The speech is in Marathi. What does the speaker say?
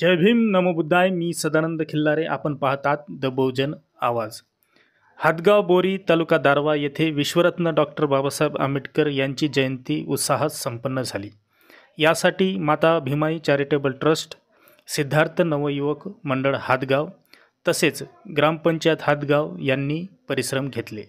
जय भीम नमो बुद्धाय. मी सदानंद खिल्लारे. आपण पाहतात द बहुजन आवाज. हातगाव बोरी तालुका दारवा येथे विश्वरत्न डॉक्टर बाबासाहेब आंबेडकर यांची जयंती उत्साहात संपन्न झाली. यासाठी माता भीमाई चॅरिटेबल ट्रस्ट, सिद्धार्थ नवयुवक मंडळ हातगाव तसेच ग्रामपंचायत हातगाव यांनी परिश्रम घेतले.